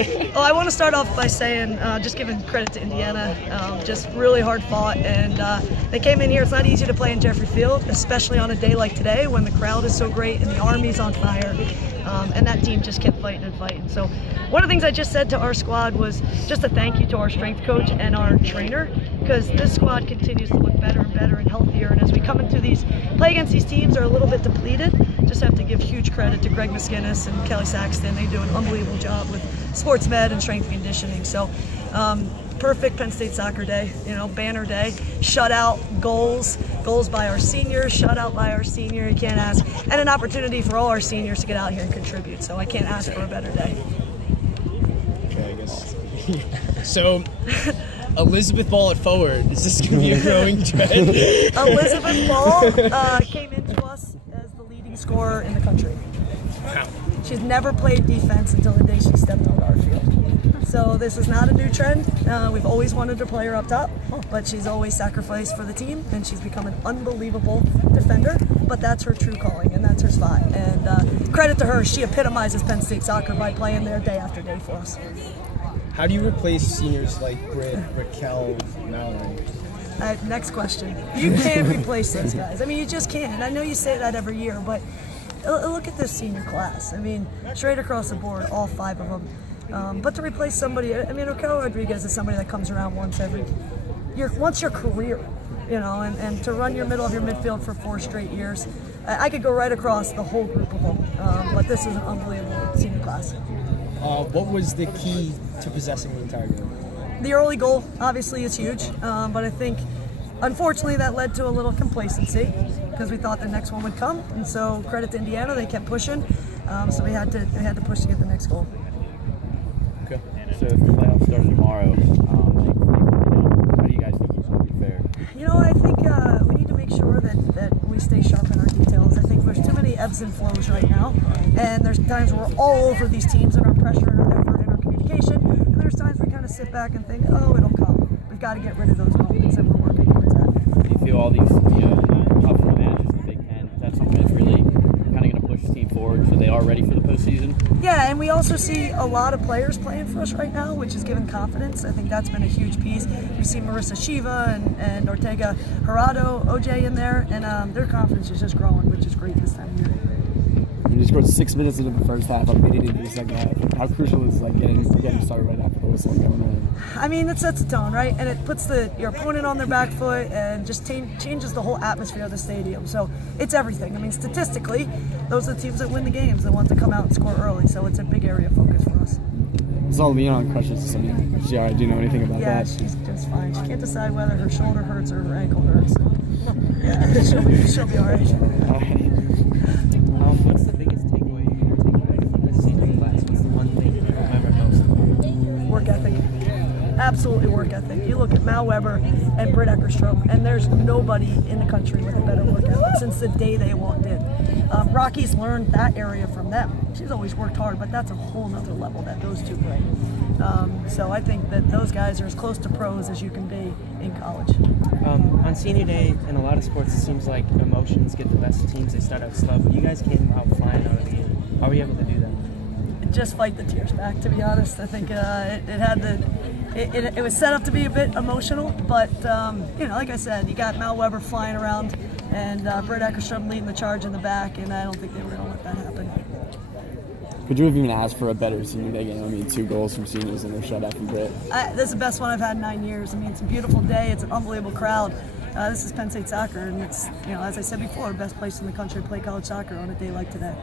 Well, I want to start off by saying, just giving credit to Indiana, just really hard fought, and they came in here. It's not easy to play in Jeffrey Field, especially on a day like today when the crowd is so great and the Army's on fire, and that team just kept fighting and fighting. So one of the things I just said to our squad was just a thank you to our strength coach and our trainer, because this squad continues to look better and better and healthier, and as we come into play against these teams that are a little bit depleted, just have to give huge credit to Greg Miskinnis and Kelly Saxton. They do an unbelievable job with sports med and strength conditioning. So perfect Penn State soccer day, banner day, shutout, goals by our seniors, shutout by our senior, you can't ask, and an opportunity for all our seniors to get out here and contribute. So I can't ask for a better day. Okay, I guess. So, Elizabeth Ball at forward, is this going to be a growing trend? Elizabeth Ball came into us as the leading scorer in the country. Wow. She's never played defense until the day she stepped on our field. So this is not a new trend. We've always wanted to play her up top, but she's always sacrificed for the team, and she's become an unbelievable defender, but that's her true calling, and that's her spot. And credit to her, she epitomizes Penn State soccer by playing there day after day for us. How do you replace seniors like Britt, Raquel, Mallory? Next question. You can't replace those guys. I mean, you just can't. I know you say that every year, but look at this senior class. I mean, straight across the board, all 5 of them. But to replace somebody, I mean, Raquel Rodriguez is somebody that comes around once your career, and to run your middle of your midfield for 4 straight years. I could go right across the whole group of them, but this is an unbelievable senior class. What was the key to possessing the entire game? The early goal, obviously, is huge, but I think, unfortunately, that led to a little complacency because we thought the next one would come, and so credit to Indiana, they kept pushing, so we had to push to get the next goal. Okay. So if the playoffs started tomorrow, how do you guys think it's going to be fair? I think we need to make sure that we stay sharp in our details. I think there's too many ebbs and flows right now, and there's times where we're all over these teams in our pressure and our effort and our communication, and there's times we kind of sit back and think, oh, it'll come. We've got to get rid of those moments, and we're working towards that. Do you feel all these top 4 managers in the Big Ten, is that something that's really kind of going to push the team forward so they are ready for the postseason? Yeah, and we also see a lot of players playing for us right now, which is giving confidence. I think that's been a huge piece. We see Marissa Shiva and Ortega Gerardo, OJ in there, and their confidence is just growing, which is great this time of year. You just scored 6 minutes into the first half, immediately into the second half. How crucial is getting started right after the whistle and going on? I mean, it sets the tone, right? And it puts your opponent on their back foot and just changes the whole atmosphere of the stadium. So it's everything. I mean, statistically, those are the teams that win the games, the ones that come out and score early. So it's a big area of focus for us. It's all Leon crushes. I mean, do you know anything about that? Yeah, she's just fine. She can't decide whether her shoulder hurts or her ankle hurts. Yeah, she'll be all right. All right. What's the biggest takeaway you're going to take away from this senior class? What's the one thing you remember most? Work ethic. Absolutely work ethic. You look at Mal Weber and Britt Eckerstrom, and there's nobody in the country with a better work ethic since the day they walked in. Rocky's learned that area from them. She's always worked hard, but that's a whole nother level that those two bring. So I think that those guys are as close to pros as you can be in college. On senior day, in a lot of sports, it seems like emotions get the best of teams. They start out slow. You guys came out flying out of the game. How were you able to do that? Just fight the tears back, to be honest. I think it was set up to be a bit emotional, but like I said, you got Mal Weber flying around and Britt Eckerstrom leading the charge in the back, and I don't think they were going to let that happen. Could you have even asked for a better senior day game? I mean, 2 goals from seniors and a shutout from Britt. This is the best one I've had in 9 years. I mean, it's a beautiful day. It's an unbelievable crowd. This is Penn State soccer, and it's, as I said before, best place in the country to play college soccer on a day like today.